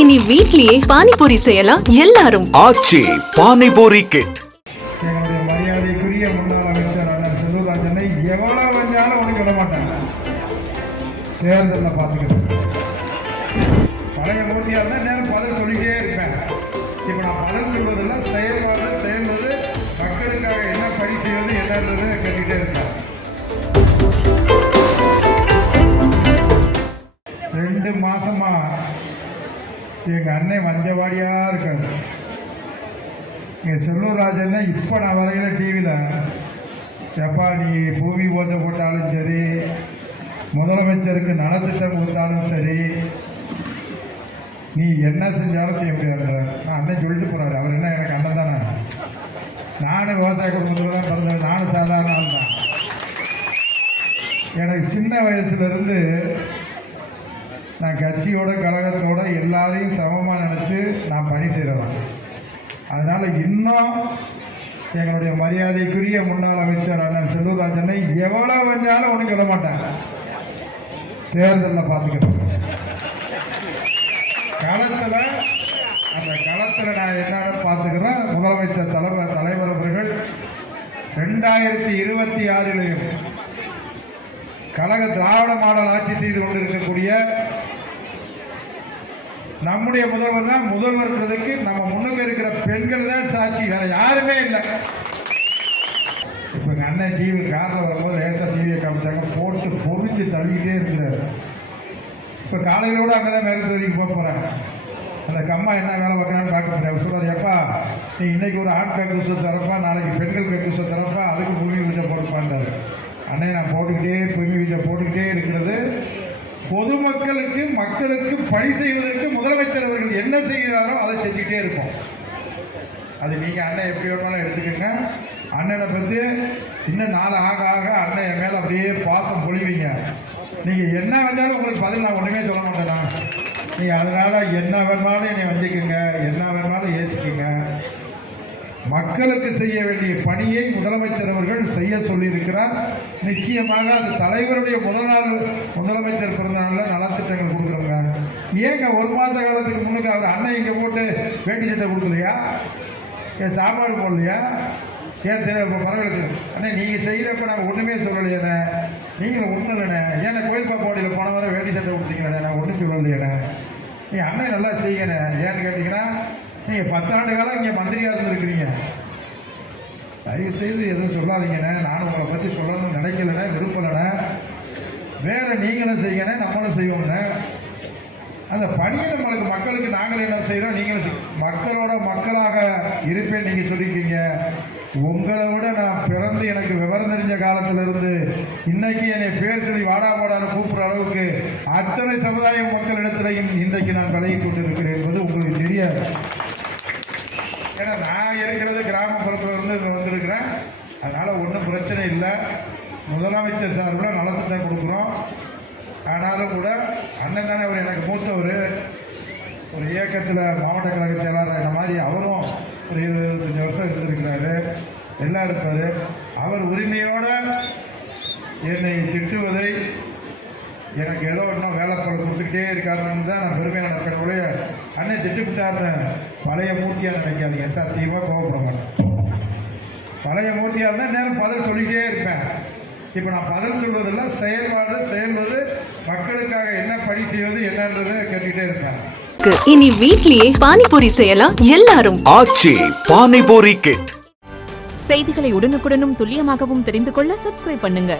இனி வீட்லயே பானிபூரி செய்யலாம் எல்லாரும். ஆச்சி பானிபூரி கிட். எங்களுடைய மரியாதைக்குரிய முன்னாள் அமைச்சர் அண்ணன் செல்லூர் ராஜனை எவ்வளவு வந்தாலும் ஒன்றும் சொல்ல மாட்டாங்க. தேர்தலில் பார்த்துக்கிட்டு பழைய மூர்த்தியாக தான் நேரம் பதில் சொல்லிகிட்டே இருப்பேன். இப்போ நான் பதில் சொல்வதில்லை, செயல்வது மக்களுக்காக என்ன பணி செய்வது என்னன்றது கேட்டுக்கிட்டே இருப்பேன். 2 மாசமா எங்கள் அண்ணன் மஞ்சவாடியாக இருக்காரு. எங்கள் செல்லூர் ராஜன் இப்போ நான் வரையில டிவியில் எப்பா நீ பூமி பூஜை போட்டாலும் சரி, முதலமைச்சருக்கு நலத்திட்டம் கொடுத்தாலும் சரி, நீ என்ன செஞ்சாலும் செய்ய முடியாது. நான் அண்ணன் சொல்லிட்டு போனார். அவர் என்ன எனக்கு அண்ணன் தானே, நானும் விவசாய குடும்பத்தில் தான் பிறந்தேன், நானும் சாதாரண ஆள் தான். எனக்கு சின்ன வயசுலேருந்து நான் கட்சியோட கழகத்தோட எல்லாரையும் சமமாக நினச்சி நான் பணி செய்கிறேன். அதனால் இன்னும் எங்களுடைய மரியாதைக்குரிய முன்னாள் அமைச்சர் அண்ணன் செல்லூர் ராஜனை எவ்வளோ வந்தாலும் ஒன்றும் சொல்ல மாட்டேன். தேர்தலில் பார்த்துக்கிட்டேன். அந்த களத்தில் நான் என்னன்னு பார்த்துக்கிறேன். முதலமைச்சர் தலைவர் அவர்கள் 2026 கழக திராவிட மாடல் ஆட்சி செய்து கொண்டிருக்கக்கூடிய நம்முடைய முதல்வர் தான். முதல்வர்ன்றதுக்கு நம்ம முன்னுக்கு இருக்கிற பெண்கள் தான் சாட்சி, வேற யாருமே இல்லை. இப்போ எங்கள் அண்ணன் டிவி காரில் வரும்போது லேசாக டிவியை காமிச்சாங்க, போட்டு பொறிஞ்சு தள்ளிக்கிட்டே இருக்கிறார். இப்போ காலையிலோட அங்கே தான் மேற்கு தொகுதிக்கு போக போகிறாங்க. அந்த கம்மா என்ன வேலை பார்க்குறான்னு பார்க்க முடியாது. சொல்கிறார், எப்பா நீ இன்னைக்கு ஒரு ஆண் கக்கூசை தரப்பா, நாளைக்கு பெண்கள் கக்கூசை தரப்பா, அதுக்கு பூமி பூஜை போட்டுப்பான்றாரு. அன்னை நான் போட்டுக்கிட்டே பூமி பூஜை போட்டுக்கிட்டே இருக்கிறது பொதுமக்களுக்கு மக்களுக்கு பணி செய்வதற்கு முதலமைச்சர் அவர்கள் என்ன செய்கிறாரோ அதை செஞ்சுக்கிட்டே இருக்கும். அது நீங்கள் அண்ணன் எப்படி வேணாலும் எடுத்துக்கோங்க. அண்ணனை பற்றி இன்னும் நாள் ஆக ஆக அண்ணன் என் மேலே அப்படியே பாசம் பொழிவீங்க. நீங்கள் என்ன வந்தாலும் உங்களுக்கு பதில் நான் ஒன்றுமே சொல்ல மாட்டேன். நீங்கள் அதனால் என்ன வேணாலும் என்னை வஞ்சிக்குங்க, என்ன வேணாலும் ஏசிக்குங்க. மக்களுக்கு செய்ய வேண்டிய பணியை முதலமைச்சர் அவர்கள் செய்ய சொல்லியிருக்கிறார். நிச்சயமாக அது தலைவருடைய முதலமைச்சர் பிறந்த நாளில் நலத்திட்டங்கள் கொடுக்குறோங்க. ஏங்க 1 மாத காலத்துக்கு முன்னுக்கு அவர் அண்ணன் இங்கே போட்டு வேட்டி சட்டை கொடுக்கலையா, ஏன் சாப்பாடு போடலையா, ஏன் பரவாயில்ல அண்ணே நீங்கள் செய்கிறப்ப நாங்கள் ஒன்றுமே சொல்லலையேண்ணே, நீங்களும் ஒன்றும் இல்லைண்ணே, ஏன்னா கோயில் பாப்பாடியில் போன வாரம் வேட்டி சட்டை கொடுத்தீங்கண்ணே, நான் ஒன்றும் சொல்லலையேண்ணே, நீ அண்ணன் நல்லா செய்யண்ணே. ஏன்னு கேட்டிங்கன்னா நீங்கள் 10 ஆண்டு காலம் இங்கே மந்திரியாக இருந்திருக்கிறீங்க. தயவுசெய்து எதுவும் சொல்லாதீங்கண்ணே, நானும் உங்களை பற்றி சொல்லணும்னு நினைக்கலண்ணே, விருப்பலைண்ணே. வேறு நீங்களும் செய்யணே, நம்மளும் செய்வோம்ண்ணே. அந்த பணியை நம்மளுக்கு மக்களுக்கு நாங்கள் என்ன செய்கிறோம், நீங்களும் மக்களோட மக்களாக இருப்பேன். நீங்கள் சொல்லியிருக்கீங்க. உங்களை விட நான் பிறந்து எனக்கு விவரம் தெரிஞ்ச காலத்திலிருந்து இன்னைக்கு என்னை பேர் சொல்லி வாடா வாடான்னு கூப்பிட்ற அளவுக்கு அத்தனை சமுதாய மக்களிடத்திலையும் இன்றைக்கு நான் பழகி கொண்டிருக்கிறேன் என்பது உங்களுக்கு தெரியாது. ஏன்னா நான் இருக்கிறது கிராமப்புறத்தில் இருந்து வந்திருக்கிறேன். அதனால் ஒன்றும் பிரச்சனை இல்லை. முதலமைச்சர் சார்பில் நலத்திட்டம் கொடுக்குறோம். ஆனாலும் கூட அண்ணன் தானே, அவர் எனக்கு மூத்தவர், ஒரு இயக்கத்தில் மாவட்ட கழக செயலாளர் இந்த மாதிரி அவரும் ஒரு 25 வருஷம் இருந்திருக்கிறாரு, எல்லாம் இருப்பார். அவர் உரிமையோடு என்னை திட்டுவதை எனக்கு ஏதோ இன்னும் வேலைப்பாடு கொடுத்துக்கிட்டே இருக்காருன்னு தான் நான் பெருமையாக நினைப்பேன். ஒழிய அண்ணன் திட்டுவிட்டார்னு பழைய மூர்த்தியாக நினைக்காதீங்க. சத்தியமாக கோவப்பட மாட்டேன். பழைய மூர்த்தியாக இருந்தால் நேரம் பதில் சொல்லிகிட்டே இருப்பேன். இப்போ நான் பதில் சொல்வதில்லை, செயல்வது மக்களுக்காக என்ன பணி செய்வது என்னன்றதை கேட்டுக்கிட்டே இருப்பேன். இனி வீட்லயே பானிபூரி செய்யலாம் எல்லாரும். ஆச்சி பானிபூரி கிட். செய்திகளை உடனுக்குடனும் துல்லியமாகவும் தெரிந்து கொள்ள சப்ஸ்கிரைப் பண்ணுங்க.